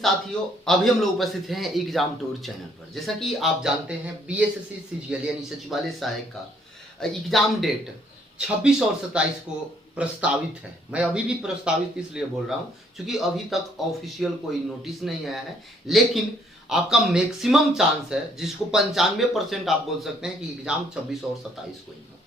साथियों, अभी हम लोग उपस्थित हैं एग्जाम टूर चैनल पर। जैसा कि आप जानते हैं, बीएसएससी सीजीएल यानी सचिवालय सहायक का एग्जाम डेट 26 और 27 को प्रस्तावित है। मैं अभी भी प्रस्तावित इसलिए बोल रहा हूं क्योंकि अभी तक ऑफिशियल कोई नोटिस नहीं आया है, लेकिन आपका मैक्सिमम चांस है, जिसको 95% आप बोल सकते हैं कि एग्जाम 26 और 27 को ही हो।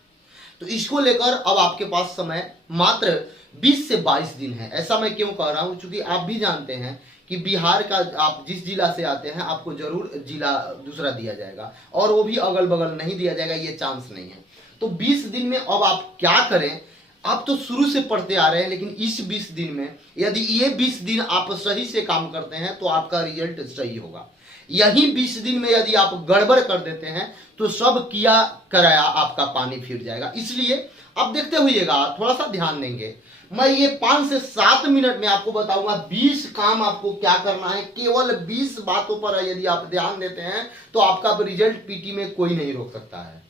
तो इसको लेकर अब आपके पास समय मात्र 20 से 22 दिन है। ऐसा मैं क्यों कह रहा हूं, क्योंकि आप भी जानते हैं कि बिहार का आप जिस जिला से आते हैं आपको जरूर जिला दूसरा दिया जाएगा, और वो भी अगल बगल नहीं दिया जाएगा, ये चांस नहीं है। तो 20 दिन में अब आप क्या करें, आप तो शुरू से पढ़ते आ रहे हैं, लेकिन इस 20 दिन में यदि ये 20 दिन आप सही से काम करते हैं तो आपका रिजल्ट सही होगा। यही 20 दिन में यदि आप गड़बड़ कर देते हैं तो सब किया कराया आपका पानी फिर जाएगा। इसलिए अब देखते हुएगा, थोड़ा सा ध्यान देंगे। मैं ये 5 से 7 मिनट में आपको बताऊंगा 20 काम आपको क्या करना है। केवल 20 बातों पर यदि आप ध्यान देते हैं तो आपका रिजल्ट पीटी में कोई नहीं रोक सकता है।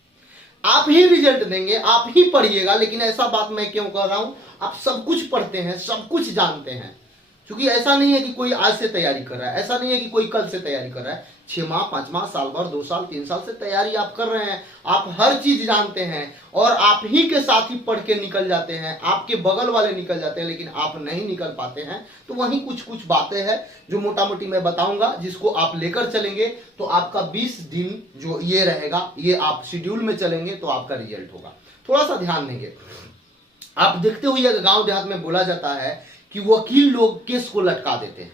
आप ही रिजल्ट देंगे, आप ही पढ़िएगा। लेकिन ऐसा बात मैं क्यों कर रहा हूं, आप सब कुछ पढ़ते हैं, सब कुछ जानते हैं। क्योंकि ऐसा नहीं है कि कोई आज से तैयारी कर रहा है, ऐसा नहीं है कि कोई कल से तैयारी कर रहा है। 6 माह, 5 माह, साल भर, 2 साल, 3 साल से तैयारी आप कर रहे हैं। आप हर चीज जानते हैं और आप ही के साथ ही पढ़ के निकल जाते हैं। आपके बगल वाले निकल जाते हैं, लेकिन आप नहीं निकल पाते हैं। तो वहीं कुछ कुछ बातें हैं जो मोटा मोटी मैं बताऊंगा, जिसको आप लेकर चलेंगे तो आपका 20 दिन जो ये रहेगा, ये आप शेड्यूल में चलेंगे तो आपका रिजल्ट होगा। थोड़ा सा ध्यान देंगे। आप देखते हुए गांव देहात में बोला जाता है कि वकील लोग केस को लटका देते हैं,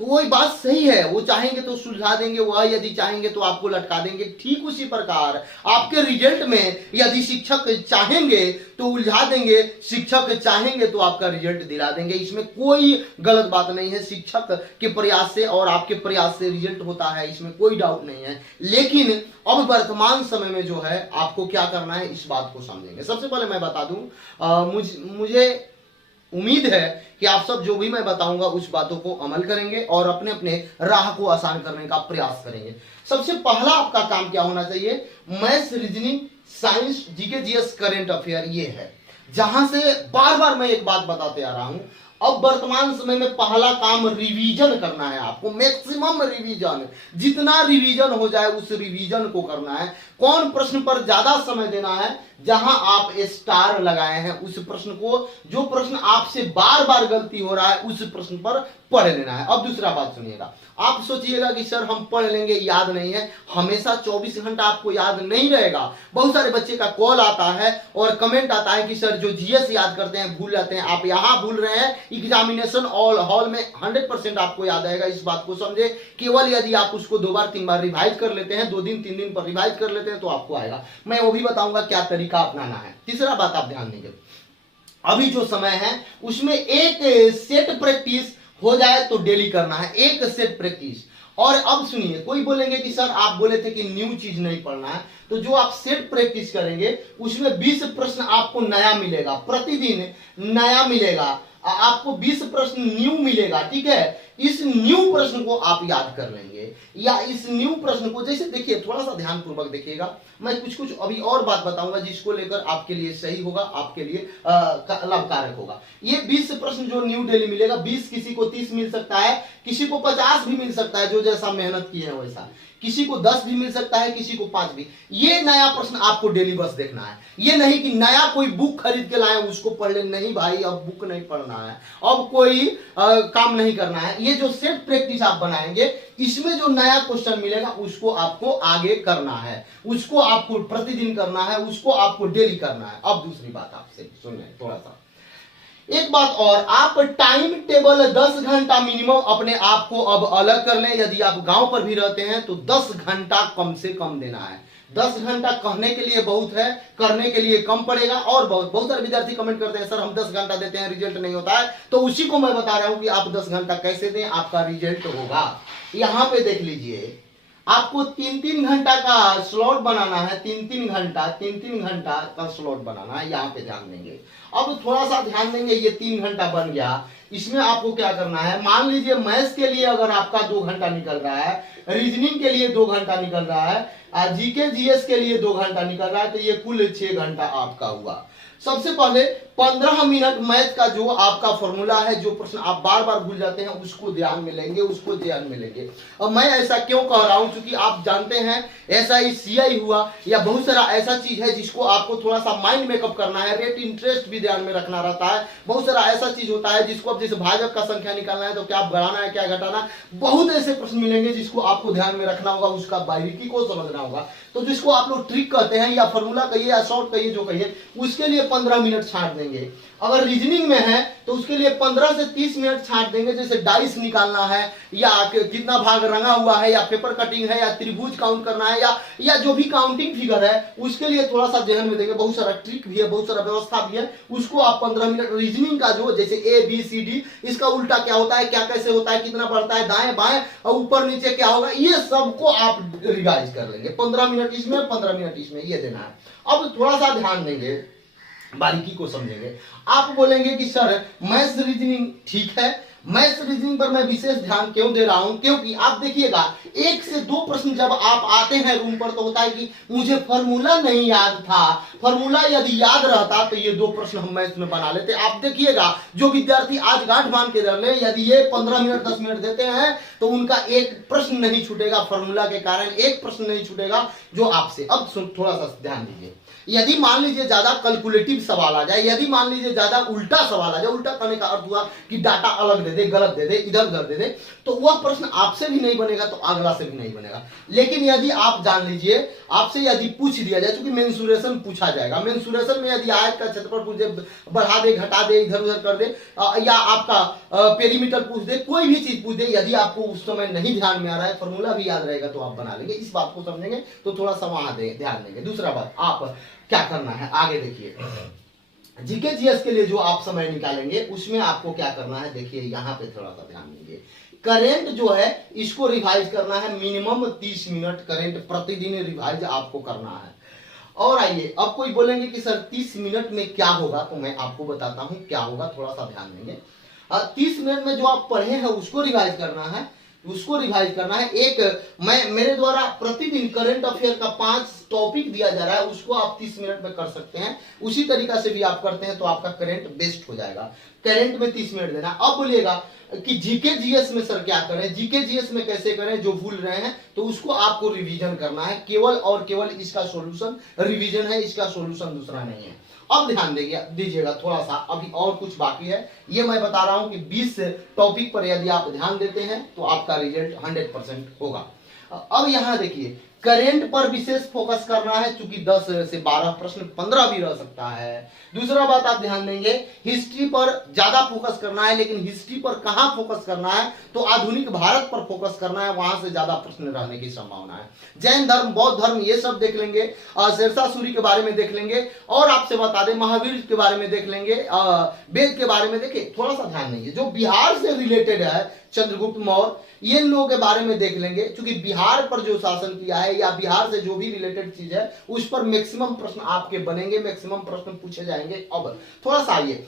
तो वही बात सही है। वो चाहेंगे तो सुलझा देंगे, वह यदि चाहेंगे तो आपको लटका देंगे। ठीक उसी प्रकार आपके रिजल्ट में यदि शिक्षक चाहेंगे तो उलझा देंगे, शिक्षक चाहेंगे तो आपका रिजल्ट दिला देंगे। इसमें कोई गलत बात नहीं है। शिक्षक के प्रयास से और आपके प्रयास से रिजल्ट होता है, इसमें कोई डाउट नहीं है। लेकिन अब वर्तमान समय में जो है आपको क्या करना है, इस बात को समझेंगे। सबसे पहले मैं बता दूं, मुझे उम्मीद है कि आप सब जो भी मैं बताऊंगा उस बातों को अमल करेंगे और अपने अपने राह को आसान करने का प्रयास करेंगे। सबसे पहला आपका काम क्या होना चाहिए, maths, reasoning, science, GK, GS, current affair, ये है जहां से बार बार मैं एक बात बताते आ रहा हूं। अब वर्तमान समय में पहला काम रिवीजन करना है आपको, मैक्सिमम रिवीजन। जितना रिवीजन हो जाए उस रिवीजन को करना है। कौन प्रश्न पर ज्यादा समय देना है, जहां आप स्टार लगाए हैं उस प्रश्न को, जो प्रश्न आपसे बार बार गलती हो रहा है उस प्रश्न पर पढ़ लेना है। अब दूसरा बात सुनिएगा। आप सोचिएगा कि सर हम पढ़ लेंगे, याद नहीं है। हमेशा 24 घंटा आपको याद नहीं रहेगा। बहुत सारे बच्चे का कॉल आता है और कमेंट आता है कि सर जो जीएस याद करते हैं भूल जाते हैं। आप यहां भूल रहे हैं, एग्जामिनेशन हॉल में 100% आपको याद आएगा। इस बात को समझे। केवल यदि आप उसको 2 बार 3 बार रिवाइज कर लेते हैं, 2 दिन 3 दिन पर रिवाइज कर लेते हैं तो आपको आएगा। मैं वो भी बताऊंगा क्या तरीका अपनाना है। तीसरा बात आप ध्यान देंगे, अभी जो समय है उसमें एक सेट प्रैक्टिस हो जाए तो डेली करना है, एक सेट प्रैक्टिस। और अब सुनिए, कोई बोलेंगे कि सर आप बोले थे कि न्यू चीज नहीं पढ़ना है, तो जो आप सेट प्रैक्टिस करेंगे उसमें 20 प्रश्न आपको नया मिलेगा, प्रतिदिन नया मिलेगा। आपको 20 प्रश्न न्यू मिलेगा, ठीक है। इस न्यू प्रश्न को आप याद कर लेंगे, या इस न्यू प्रश्न को, जैसे देखिए, थोड़ा सा ध्यान पूर्वक देखिएगा। मैं कुछ कुछ अभी और बात बताऊंगा जिसको लेकर आपके लिए सही होगा, आपके लिए लाभकारक होगा। ये 20 प्रश्न जो न्यू डेली मिलेगा, 20 किसी को 30 मिल सकता है, किसी को 50 भी मिल सकता है, जो जैसा मेहनत की है वैसा। किसी को 10 भी मिल सकता है, किसी को 5 भी। ये नया प्रश्न आपको डेली बस देखना है। ये नहीं कि नया कोई बुक खरीद के लाए उसको पढ़ ले, नहीं भाई, अब बुक नहीं पढ़ना है, अब कोई काम नहीं करना है। ये जो सेट प्रैक्टिस आप बनाएंगे, इसमें जो नया क्वेश्चन मिलेगा उसको आपको आगे करना है, उसको आपको प्रतिदिन करना है, उसको आपको डेली करना है। अब दूसरी बात आपसे सुनिए, थोड़ा सा एक बात और, आप टाइम टेबल 10 घंटा मिनिमम अपने आप को अब अलग कर लें। यदि आप गांव पर भी रहते हैं तो 10 घंटा कम से कम देना है। 10 घंटा कहने के लिए बहुत है, करने के लिए कम पड़ेगा। और बहुत सारे विद्यार्थी कमेंट करते हैं, सर हम 10 घंटा देते हैं, रिजल्ट नहीं होता है। तो उसी को मैं बता रहा हूं कि आप 10 घंटा कैसे दें, आपका रिजल्ट होगा। यहां पे देख लीजिए, आपको 3-3 घंटा का स्लॉट बनाना है, 3-3 घंटा का स्लॉट बनाना है। यहाँ पे ध्यान देंगे। अब थोड़ा सा ध्यान देंगे, ये 3 घंटा बन गया। इसमें आपको क्या करना है, मान लीजिए मैथ्स के लिए अगर आपका 2 घंटा निकल रहा है रीजनिंग के लिए 2 घंटा निकल रहा है, जीके जीएस के लिए 2 घंटा निकल रहा है, तो ये कुल 6 घंटा आपका हुआ। सबसे पहले 15 मिनट मैथ का जो आपका फॉर्मूला है, जो प्रश्न आप बार बार भूल जाते हैं, उसको ध्यान में लेंगे, उसको ध्यान में लेंगे। और मैं ऐसा क्यों कह रहा हूं, क्योंकि आप जानते हैं SI CI हुआ या बहुत सारा ऐसा चीज है जिसको आपको थोड़ा सा माइंड मेकअप करना है, रेट इंटरेस्ट भी ध्यान में रखना रहता है। बहुत सारा ऐसा चीज होता है जिसको अब जैसे भाजक का संख्या निकालना है तो क्या बढ़ाना है क्या घटाना, बहुत ऐसे प्रश्न मिलेंगे जिसको आपको ध्यान में रखना होगा, उसका बारीकी को समझना होगा। तो जिसको आप लोग ट्रिक कहते हैं या फॉर्मूला कहिए या शॉर्ट कहिए, जो कहिए, उसके लिए 15 मिनट छाट देंगे। अगर रीजनिंग में है तो उसके लिए 15 से 30 मिनट छाट देंगे, जैसे डाइस निकालना है या कितना भाग रंगा हुआ है या पेपर कटिंग है या त्रिभुज काउंट करना है या जो भी काउंटिंग फिगर है, उसके लिए थोड़ा सा ध्यान में देंगे। बहुत सारा ट्रिक भी है, बहुत सारा व्यवस्था भी है, उसको आप 15 मिनट रीजनिंग का जो जैसे ABCD, इसका उल्टा क्या होता है, क्या कैसे होता है, कितना बढ़ता है, दाएं बाएं और ऊपर नीचे क्या होगा, ये सबको आप रिवाइज कर लेंगे। 15 मिनट इसमें 15 मिनट इसमें, ये देना है। अब थोड़ा सा ध्यान देंगे, बारीकी को समझेंगे। आप बोलेंगे कि सर मैथ्स रीजनिंग ठीक है, मैथ्स रीजनिंग पर मैं विशेष ध्यान क्यों दे रहा हूं, क्योंकि आप देखिएगा 1 से 2 प्रश्न जब आप आते हैं रूम पर तो होता है कि मुझे फॉर्मूला नहीं याद था, फॉर्मूला यदि याद रहता तो ये 2 प्रश्न हम मैथ्स में बना लेते। आप देखिएगा जो विद्यार्थी आज गांठ बांध के रह ले, यदि ये 15 मिनट 10 मिनट देते हैं तो उनका एक प्रश्न नहीं छूटेगा, फॉर्मूला के कारण एक प्रश्न नहीं छूटेगा जो आपसे। अब थोड़ा सा ध्यान दीजिए, यदि मान लीजिए ज्यादा कैलकुलेटिव सवाल आ जाए, यदि मान लीजिए ज्यादा उल्टा सवाल आ जाए, उल्टा करने का अर्थ हुआ कि डाटा अलग दे दे, गलत दे दे, इधर उधर दे दे, तो वह प्रश्न आपसे भी नहीं बनेगा तो अगला से भी नहीं बनेगा। लेकिन यदि आप जान लीजिए आपसे यदि पूछ दिया जाए, क्योंकि मेंसुरेशन पूछा जाएगा, मेंसुरेशन में यदि आयत का क्षेत्रफल पूछ दे, बढ़ा दे, घटा दे, इधर उधर कर दे, या आपका पेरीमीटर पूछ दे, कोई भी चीज पूछ दे, यदि आपको उस समय नहीं ध्यान में आ रहा है, फॉर्मूला भी याद रहेगा तो आप बना लेंगे। इस बात को समझेंगे तो थोड़ा सा वहां ध्यान देंगे। दूसरा बात, आप क्या करना है आगे देखिए, जीके जीएस के लिए जो आप समय निकालेंगे उसमें आपको क्या करना है, देखिए यहां पे थोड़ा सा ध्यान दीजिए। करेंट जो है इसको रिवाइज करना है, मिनिमम 30 मिनट करेंट प्रतिदिन रिवाइज आपको करना है। और आइए, अब कोई बोलेंगे कि सर 30 मिनट में क्या होगा, तो मैं आपको बताता हूं क्या होगा, थोड़ा सा ध्यान देंगे। 30 मिनट में जो आप पढ़े हैं उसको रिवाइज करना है, उसको रिवाइज करना है। मेरे द्वारा प्रतिदिन करंट अफेयर का 5 टॉपिक दिया जा रहा है, उसको आप 30 मिनट में कर सकते हैं। उसी तरीका से भी आप करते हैं तो आपका करंट बेस्ट हो जाएगा। करंट में 30 मिनट देना। अब बोलिएगा कि जीके जीएस में सर क्या करें, जीके जीएस में कैसे करें, जो भूल रहे हैं तो उसको आपको रिवीजन करना है, केवल और केवल इसका सॉल्यूशन रिवीजन है, इसका सॉल्यूशन दूसरा नहीं है। अब ध्यान दीजिएगा थोड़ा सा, अभी और कुछ बाकी है, ये मैं बता रहा हूं कि 20 टॉपिक पर यदि आप ध्यान देते हैं तो आपका रिजल्ट 100% होगा। अब यहां देखिए, करेंट पर विशेष फोकस करना है, क्योंकि 10 से 12 प्रश्न, 15 भी रह सकता है। दूसरा बात आप ध्यान देंगे, हिस्ट्री पर ज्यादा फोकस करना है, लेकिन हिस्ट्री पर कहां फोकस करना है, तो आधुनिक भारत पर फोकस करना है, वहां से ज्यादा प्रश्न रहने की संभावना है। जैन धर्म, बौद्ध धर्म, ये सब देख लेंगे, शेरशाह सूरी के बारे में देख लेंगे, और आपसे बता दें महावीर के बारे में देख लेंगे, वेद के बारे में देखिए। थोड़ा सा ध्यान देंगे, जो बिहार से रिलेटेड है, चंद्रगुप्त मौर्य, ये लोगों के बारे में देख लेंगे, क्योंकि बिहार पर जो शासन किया है या बिहार से जो भी रिलेटेड चीज है उस पर मैक्सिमम प्रश्न आपके बनेंगे, मैक्सिमम प्रश्न पूछे जाएंगे। अब थोड़ा सा आइए,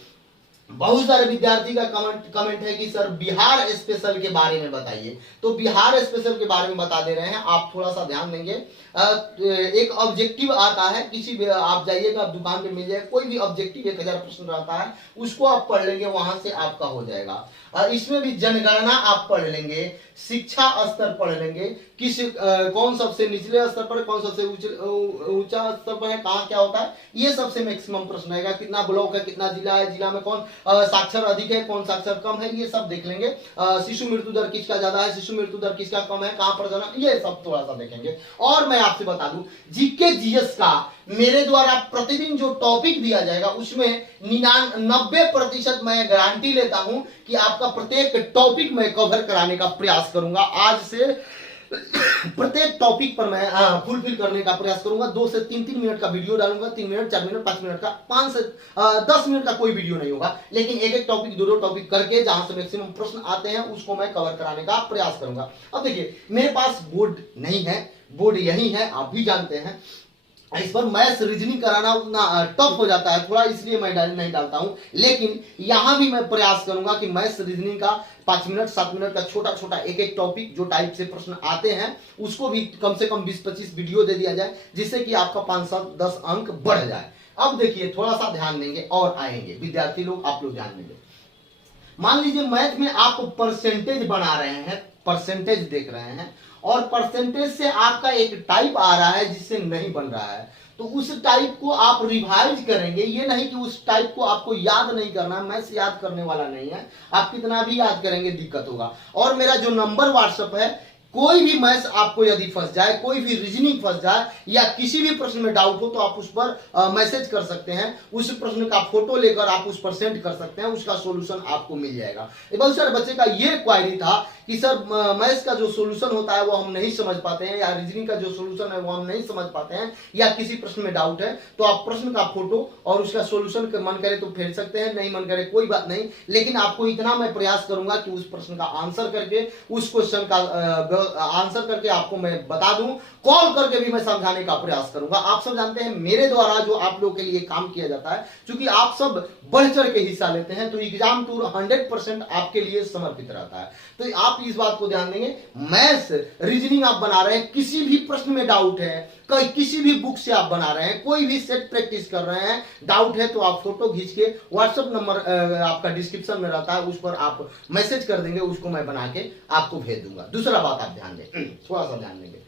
बहुत सारे विद्यार्थी का कमेंट है कि सर बिहार स्पेशल के बारे में बताइए, तो बिहार स्पेशल के बारे में बता दे रहे हैं। आप थोड़ा सा ध्यान देंगे, एक ऑब्जेक्टिव आता है, किसी भी आप जाइएगा, आप दुकान पे मिल जाएगा, कोई भी ऑब्जेक्टिव 1000 प्रश्न रहता है, उसको आप पढ़ लेंगे, वहां से आपका हो जाएगा। इसमें भी जनगणना आप पढ़ लेंगे, शिक्षा स्तर पढ़ लेंगे, कौन सबसे निचले स्तर पर, कौन सबसे ऊंचा स्तर पर है, कहाँ क्या होता है, ये सबसे मैक्सिमम प्रश्न रहेगा। कितना ब्लॉक है, कितना जिला है, जिला में कौन साक्षर अधिक है, कौन साक्षर कम है, ये सब देख लेंगे। शिशु मृत्यु दर किसका ज्यादा है, शिशु मृत्यु दर किसका कम है, कहां पर जन्म, ये सब थोड़ा सा देखेंगे। और मैं आपसे बता दूं, जीके जीएस का मेरे द्वारा प्रतिदिन जो टॉपिक दिया जाएगा उसमें 90% मैं गारंटी लेता हूं कि आपका प्रत्येक टॉपिक मैं कवर कराने का प्रयास करूंगा। आज से प्रत्येक टॉपिक पर मैं फुलफिल करने का प्रयास करूंगा। 2 से 3 मिनट का वीडियो डालूंगा, 3 मिनट, 4 मिनट, 5 मिनट का, 5 से 10 मिनट का कोई वीडियो नहीं होगा, लेकिन एक टॉपिक, 2 टॉपिक करके जहां से मैक्सिमम प्रश्न आते हैं उसको मैं कवर कराने का प्रयास करूंगा। अब देखिए, मेरे पास बोर्ड नहीं है, बोर्ड यही है, आप भी जानते हैं, इस पर मैथ्स रीजनिंग कराना उतना टफ हो जाता है थोड़ा, इसलिए मैं नहीं डालता हूं। लेकिन यहां भी मैं प्रयास करूंगा कि मैथ्स रीजनिंग का 5 मिनट 7 मिनट का छोटा छोटा एक एक टॉपिक जो टाइप से प्रश्न आते हैं उसको भी कम से कम 20-25 वीडियो दे दिया जाए, जिससे कि आपका 5-7-10 अंक बढ़ जाए। अब देखिए थोड़ा सा ध्यान देंगे और आएंगे विद्यार्थी लोग, आप लोग ध्यान देंगे। मान लीजिए मैथ में आप परसेंटेज बना रहे हैं, परसेंटेज देख रहे हैं, और परसेंटेज से आपका एक टाइप आ रहा है जिससे नहीं बन रहा है, तो उस टाइप को आप रिवाइज करेंगे। ये नहीं कि उस टाइप को आपको याद नहीं करना है, मैथ्स याद करने वाला नहीं है, आप कितना भी याद करेंगे दिक्कत होगा। और मेरा जो नंबर व्हाट्सएप है, कोई भी मैथ्स आपको यदि फंस जाए, कोई भी रीजनिंग फंस जाए या किसी भी प्रश्न में डाउट हो, तो आप उस पर मैसेज कर सकते हैं, उस प्रश्न का फोटो लेकर आप उस पर सेंड कर सकते हैं, उसका सॉल्यूशन आपको मिल जाएगा। बहुत सारे बच्चे का ये क्वायरी था कि सर मैथ्स का जो सॉल्यूशन होता है वो हम नहीं समझ पाते हैं, या रीजनिंग का जो सॉल्यूशन है वो हम नहीं समझ पाते हैं, या किसी प्रश्न में डाउट है, तो आप प्रश्न का फोटो और उसका सॉल्यूशन मन करे तो भेज सकते हैं, नहीं मन करे कोई बात नहीं। लेकिन आपको इतना मैं प्रयास करूंगा कि उस प्रश्न का आंसर करके, उस क्वेश्चन का आंसर करके आपको मैं बता दूं, कॉल करके भी मैं समझाने का प्रयास करूंगा। आप सब जानते हैं मेरे द्वारा जो आप लोगों के लिए काम किया जाता है, क्योंकि आप सब बढ़ चढ़ के हिस्सा लेते हैं, तो एग्जाम टूर 100% आपके लिए समर्पित रहता है। तो आप इस बात को ध्यान देंगे, मैथ्स रीजनिंग आप बना रहे हैं, किसी भी प्रश्न में डाउट है, किसी भी बुक से आप बना रहे हैं, कोई भी सेट प्रैक्टिस कर रहे हैं, डाउट है, तो आप फोटो खींच के व्हाट्सएप नंबर आपका डिस्क्रिप्शन में रहता है, उस पर आप मैसेज कर देंगे, उसको मैं बना के आपको भेज दूंगा। दूसरा बात आप ध्यान दें, थोड़ा सा ध्यान देंगे।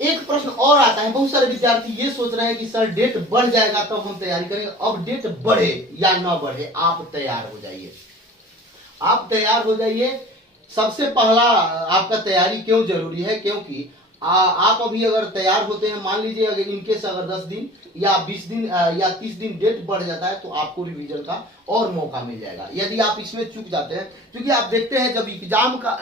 एक प्रश्न और आता है, बहुत सारे विद्यार्थी ये सोच रहे हैं कि सर डेट बढ़ जाएगा तब हम तैयारी करेंगे। अब डेट बढ़े या ना बढ़े, आप तैयार हो जाइए, आप तैयार हो जाइए। सबसे पहला आपका तैयारी क्यों जरूरी है, क्योंकि आप अभी अगर तैयार होते हैं, मान लीजिए अगर इनकेस अगर 10 दिन या 20 दिन या 30 दिन डेट बढ़ जाता है, तो आपको रिवीजन का और मौका मिल जाएगा। यदि आप इसमें चूक जाते हैं, क्योंकि आप देखते हैं जब एग्जाम का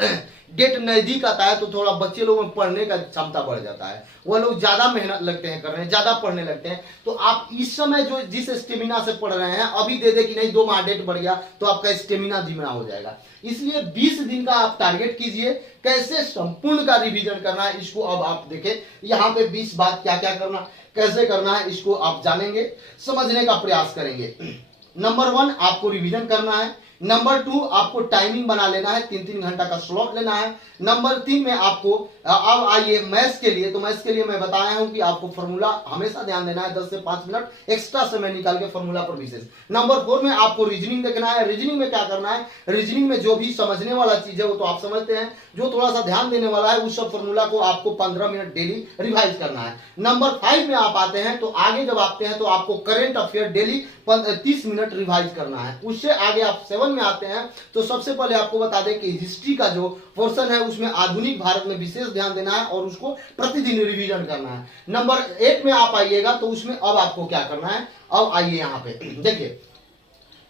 डेट नजदीक आता है तो थोड़ा बच्चे लोगों में पढ़ने का क्षमता बढ़ जाता है, वह लोग ज्यादा मेहनत लगते हैं करने, ज्यादा पढ़ने लगते हैं। तो आप इस समय जो जिस स्टेमिना से पढ़ रहे हैं, अभी दे दे कि नहीं 2 माह डेट बढ़ गया तो आपका स्टेमिना धीमा हो जाएगा। इसलिए 20 दिन का आप टारगेट कीजिए, कैसे संपूर्ण का रिवीजन करना है इसको अब आप देखें। यहाँ पे 20 बात क्या क्या करना, कैसे करना है, इसको आप जानेंगे, समझने का प्रयास करेंगे। नंबर 1 आपको रिवीजन करना है। नंबर 2 आपको टाइमिंग बना लेना है, 3-3 घंटा का स्लॉट लेना है। नंबर 3 में आपको अब आइए मैथ्स के लिए, तो मैथ्स के लिए मैं बताया हूं कि आपको फॉर्मूला हमेशा ध्यान देना है, 10 से 5 मिनट एक्स्ट्रा समय निकाल के फॉर्मूला पर विशेष। नंबर 4 में आपको रीजनिंग देखना है। रीजनिंग में क्या करना है, रीजनिंग में जो भी समझने वाला चीज है वो तो आप समझते हैं, जो थोड़ा सा ध्यान देने वाला है उस सब फॉर्मूला को आपको 15 मिनट डेली रिवाइज करना है। नंबर 5 में आप आते हैं, तो आगे जब आते हैं तो आपको current affair daily 30 minute revise करना है। उससे आगे आप 7 में आते हैं, तो सबसे पहले आपको बता दें कि हिस्ट्री का जो पोर्शन है उसमें आधुनिक भारत में विशेष ध्यान देना है और उसको प्रतिदिन रिवीजन करना है। नंबर 8 में आप आइएगा, तो उसमें अब आपको क्या करना है, अब आइए यहाँ पे देखिए,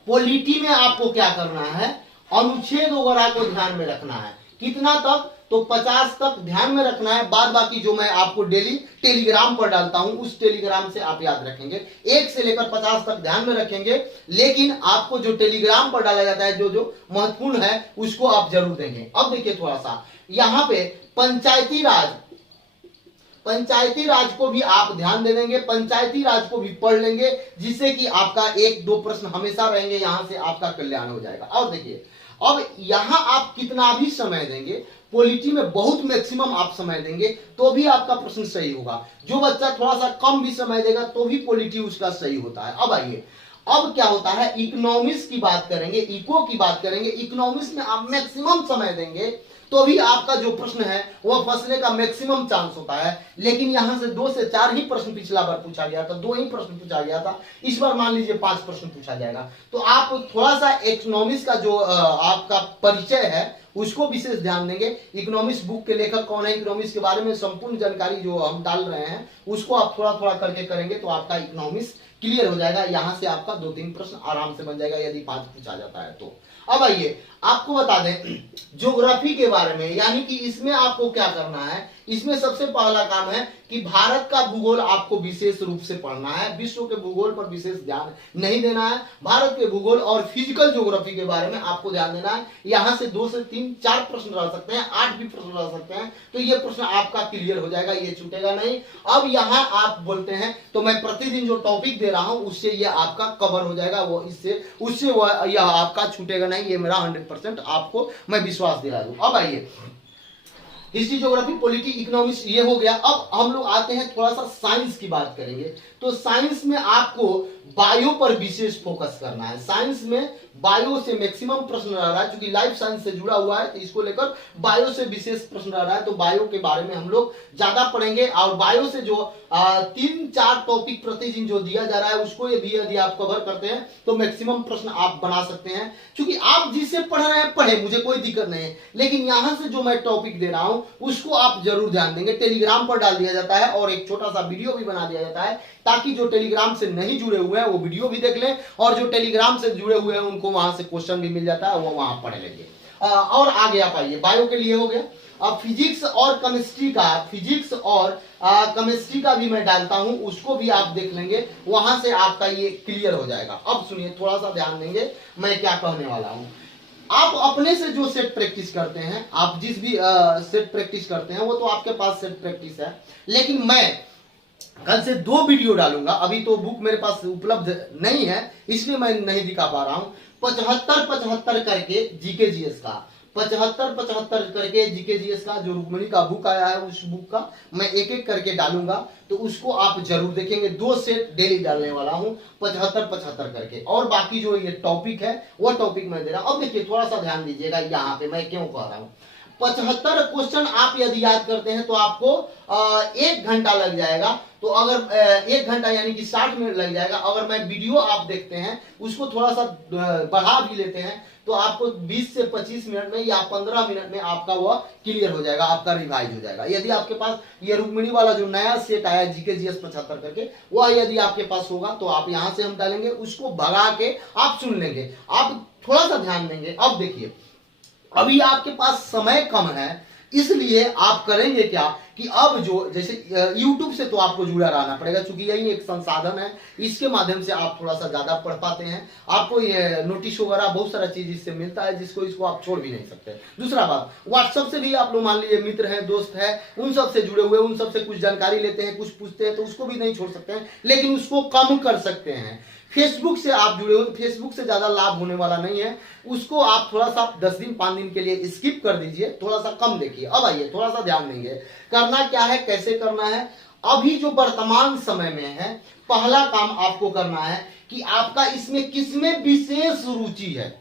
पॉलिटी में आपको क्या करना है, अनुच्छेद वगैरह को ध्यान में रखना है। कितना तक, तो 50 तक ध्यान में रखना है। बाद बाकी जो मैं आपको डेली टेलीग्राम पर डालता हूं उस टेलीग्राम से आप याद रखेंगे, 1 से लेकर 50 तक ध्यान में रखेंगे। लेकिन आपको जो टेलीग्राम पर डाला जाता है, जो जो महत्वपूर्ण है उसको आप जरूर देंगे। अब देखिए थोड़ा सा यहाँ पे पंचायती राज को भी आप ध्यान दे देंगे, पंचायती राज को भी पढ़ लेंगे, जिससे कि आपका 1-2 प्रश्न हमेशा रहेंगे, यहां से आपका कल्याण हो जाएगा। और देखिए अब यहां आप कितना भी समय देंगे, पॉलिटी में बहुत मैक्सिमम आप समय देंगे तो भी आपका प्रश्न सही होगा। जो बच्चा थोड़ा सा कम भी समय देगा तो भी पॉलिटी उसका सही होता है। अब आइए, अब क्या होता है, इकोनॉमिक्स की बात करेंगे, इको की बात करेंगे। इकोनॉमिक्स में आप मैक्सिमम समय देंगे तो भी आपका जो प्रश्न है वह फंसने का मैक्सिमम चांस होता है। लेकिन यहां से 2 से 4 ही प्रश्न पिछला बार पूछा गया था, 2 ही प्रश्न पूछा गया था, इस बार मान लीजिए 5 प्रश्न पूछा जाएगा। तो आप थोड़ा सा इकोनॉमिक्स का जो आपका परिचय है उसको विशेष ध्यान देंगे। इकोनॉमिक्स बुक के लेखक कौन है, इकोनॉमिक्स के बारे में संपूर्ण जानकारी जो हम डाल रहे हैं उसको आप थोड़ा थोड़ा करके करेंगे तो आपका इकोनॉमिक्स क्लियर हो जाएगा। यहां से आपका 2-3 प्रश्न आराम से बन जाएगा यदि 5 पूछा जाता है तो। अब आइए आपको बता दें ज्योग्राफी के बारे में, यानी कि इसमें आपको क्या करना है, इसमें सबसे पहला काम है कि भारत का भूगोल आपको विशेष रूप से पढ़ना है, विश्व के भूगोल पर विशेष ध्यान नहीं देना है। भारत के भूगोल और फिजिकल ज्योग्राफी के बारे में आपको ध्यान देना है। यहां से 2 से 3 4 प्रश्न रह सकते हैं, 8 भी प्रश्न रह सकते हैं, तो ये प्रश्न आपका क्लियर हो जाएगा, ये छूटेगा नहीं। अब यहाँ आप बोलते हैं तो मैं प्रतिदिन जो टॉपिक दे रहा हूं उससे ये आपका कवर हो जाएगा, वो इससे उससे यह आपका छूटेगा नहीं, ये मेरा 100% आपको मैं विश्वास दिला दूं। अब आइए, हिस्ट्री, ज्योग्राफी, पॉलिटी, इकोनॉमिक्स ये हो गया। अब हम लोग आते हैं थोड़ा सा साइंस की बात करेंगे। तो साइंस में आपको बायो पर विशेष फोकस करना है। साइंस में बायो से मैक्सिमम प्रश्न रह रहा है, क्योंकि लाइफ साइंस से जुड़ा हुआ है, तो इसको लेकर बायो से विशेष प्रश्न रह रहा है। तो बायो के बारे में हम लोग ज्यादा पढ़ेंगे, और बायो से जो 3-4 टॉपिक प्रतिदिन जो दिया जा रहा है उसको ये भी यदि आप कवर करते हैं तो मैक्सिमम प्रश्न आप बना सकते हैं। क्योंकि आप जिससे पढ़ रहे हैं पढ़े, मुझे कोई दिक्कत नहीं है, लेकिन यहां से जो मैं टॉपिक दे रहा हूं उसको आप जरूर ध्यान देंगे। टेलीग्राम पर डाल दिया जाता है और एक छोटा सा वीडियो भी बना दिया जाता है, ताकि जो टेलीग्राम से नहीं जुड़े हुए हैं वो वीडियो भी देख लें, और जो टेलीग्राम से जुड़े हुए हैं उनको वहां से क्वेश्चन भी मिल जाता है, वो वहां पढ़ लेंगे। और आगे आप आइए, बायो के लिए हो गया। अब फिजिक्स और केमिस्ट्री का भी मैं डालता हूं, उसको भी आप देख लेंगे, वहां से आपका ये क्लियर हो जाएगा। अब सुनिए, थोड़ा सा ध्यान देंगे मैं क्या कहने वाला हूं। आप अपने से जो सेट प्रैक्टिस करते हैं, आप जिस भी सेट प्रैक्टिस करते हैं वो तो आपके पास सेट प्रैक्टिस है, लेकिन मैं कल से 2 वीडियो डालूंगा। अभी तो बुक मेरे पास उपलब्ध नहीं है, इसलिए मैं नहीं दिखा पा रहा हूं। 75-75 करके जीके जीएस का, 75-75 करके जीके जीएस का जो रुक्मणी का बुक आया है, उस बुक का मैं एक एक करके डालूंगा, तो उसको आप जरूर देखेंगे। 2 सेट डेली डालने वाला हूं, 75-75 करके, और बाकी जो ये टॉपिक है वो टॉपिक मैं दे रहा हूं। अब देखिए, थोड़ा सा ध्यान दीजिएगा, यहाँ पे मैं क्यों कह रहा हूं। 75 क्वेश्चन आप यदि याद करते हैं तो आपको 1 घंटा लग जाएगा। तो अगर 1 घंटा यानी कि 60 मिनट लग जाएगा। अगर मैं वीडियो आप देखते हैं, उसको थोड़ा सा बढ़ा भी लेते हैं, तो आपको 20 से 25 मिनट में या 15 मिनट में आपका वह क्लियर हो जाएगा, आपका रिवाइज हो जाएगा। यदि आपके पास ये रुक्मिणी वाला जो नया सेट आया जीके जीएस 75 करके, वह यदि आपके पास होगा तो आप यहां से हम डालेंगे, उसको भगा के आप सुन लेंगे, आप थोड़ा सा ध्यान देंगे। अब देखिए, अभी आपके पास समय कम है, इसलिए आप करेंगे क्या कि अब जो जैसे YouTube से तो आपको जुड़ा रहना पड़ेगा, क्योंकि यही एक संसाधन है, इसके माध्यम से आप थोड़ा सा ज्यादा पढ़ पाते हैं। आपको ये नोटिस वगैरह बहुत सारा चीज इससे मिलता है, जिसको इसको आप छोड़ भी नहीं सकते। दूसरा बात, व्हाट्सएप से भी आप लोग मान लीजिए मित्र हैं, दोस्त है, उन सब से जुड़े हुए, उन सब से कुछ जानकारी लेते हैं, कुछ पूछते हैं, तो उसको भी नहीं छोड़ सकते हैं, लेकिन उसको कम कर सकते हैं। फेसबुक से आप जुड़े हो, फेसबुक से ज्यादा लाभ होने वाला नहीं है, उसको आप थोड़ा सा 10 दिन 5 दिन के लिए स्किप कर दीजिए, थोड़ा सा कम देखिए। अब आइए, थोड़ा सा ध्यान देंगे, करना क्या है, कैसे करना है। अभी जो वर्तमान समय में है, पहला काम आपको करना है कि आपका इसमें किसमें विशेष रुचि है।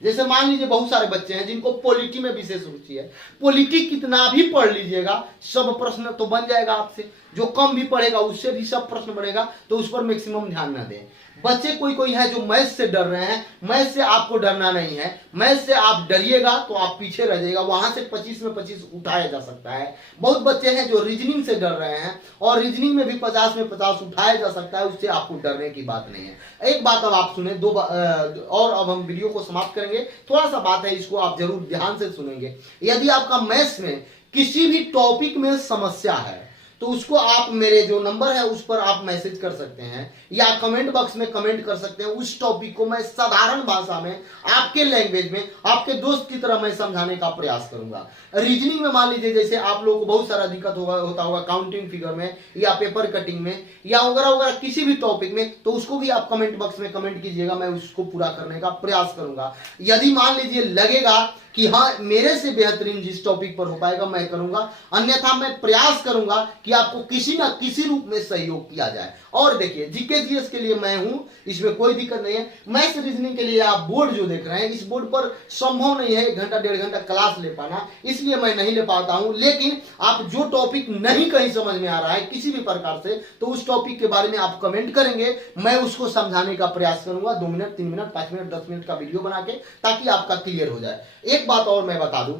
जैसे मान लीजिए बहुत सारे बच्चे हैं जिनको पॉलिटी में विशेष रुचि है, पॉलिटी कितना भी पढ़ लीजिएगा, सब प्रश्न तो बन जाएगा आपसे। जो कम भी पढ़ेगा उससे भी सब प्रश्न बनेगा, तो उस पर मैक्सिमम ध्यान न दें। बच्चे कोई है जो मैथ से डर रहे हैं, मैथ से आपको डरना नहीं है। मैथ से आप डरिएगा तो आप पीछे रह जाएगा, वहां से 25 में 25 उठाया जा सकता है। बहुत बच्चे हैं जो रीजनिंग से डर रहे हैं, और रीजनिंग में भी 50 में 50 उठाया जा सकता है, उससे आपको डरने की बात नहीं है। एक बात अब आप सुने, और अब हम वीडियो को समाप्त करेंगे। थोड़ा सा बात है, इसको आप जरूर ध्यान से सुनेंगे। यदि आपका मैथ्स में किसी भी टॉपिक में समस्या है, तो उसको आप मेरे जो नंबर है उस पर आप मैसेज कर सकते हैं, या कमेंट बॉक्स में कमेंट कर सकते हैं। उस टॉपिक को मैं साधारण भाषा में, आपके लैंग्वेज में, आपके दोस्त की तरह मैं समझाने का प्रयास करूंगा। रीजनिंग में मान लीजिए जैसे आप लोगों को बहुत सारा दिक्कत होता होगा काउंटिंग फिगर में, या पेपर कटिंग में, या वगैरह वगैरह किसी भी टॉपिक में, तो उसको भी आप कमेंट बॉक्स में कमेंट कीजिएगा, मैं उसको पूरा करने का प्रयास करूंगा। यदि मान लीजिए लगेगा कि हाँ मेरे से बेहतरीन जिस टॉपिक पर हो पाएगा मैं करूंगा, अन्यथा मैं प्रयास करूंगा कि आपको किसी ना किसी रूप में सहयोग किया जाए। और देखिए, जीके जीएस के लिए मैं हूं, इसमें कोई दिक्कत नहीं है। मैथ्स रीजनिंग के लिए आप बोर्ड जो देख रहे हैं, इस बोर्ड पर संभव नहीं है 1 घंटा 1.5 घंटा क्लास ले पाना, इसलिए मैं नहीं ले पाता हूं। लेकिन आप जो टॉपिक नहीं कहीं समझ में आ रहा है किसी भी प्रकार से, तो उस टॉपिक के बारे में आप कमेंट करेंगे, मैं उसको समझाने का प्रयास करूंगा 2 मिनट 3 मिनट 5 मिनट 10 मिनट का वीडियो बना के, ताकि आपका क्लियर हो जाए। एक बात और मैं बता दूं,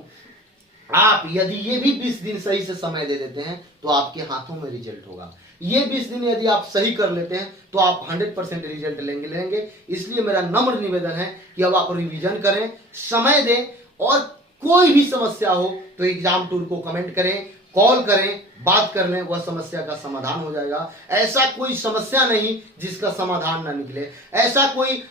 आप यदि ये भी 20 दिन सही से समय दे देते हैं तो आपके हाथों में रिजल्ट होगा। ये 20 दिन यदि आप सही कर लेते हैं तो आप 100% रिजल्ट लेंगे। इसलिए मेरा नम्र निवेदन है कि अब आप रिवीजन करें, समय दें, और कोई भी समस्या हो तो एग्जाम टूर को कमेंट करें, कॉल करें, बात कर लें, वह समस्या का समाधान हो जाएगा। ऐसा कोई समस्या नहीं जिसका समाधान ना निकले, ऐसा कोई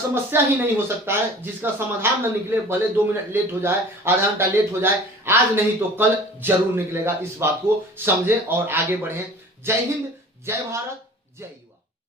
समस्या ही नहीं हो सकता है जिसका समाधान ना निकले। भले 2 मिनट लेट हो जाए, आधा घंटा लेट हो जाए, आज नहीं तो कल जरूर निकलेगा। इस बात को समझें और आगे बढ़ें। जय हिंद, जय भारत, जय।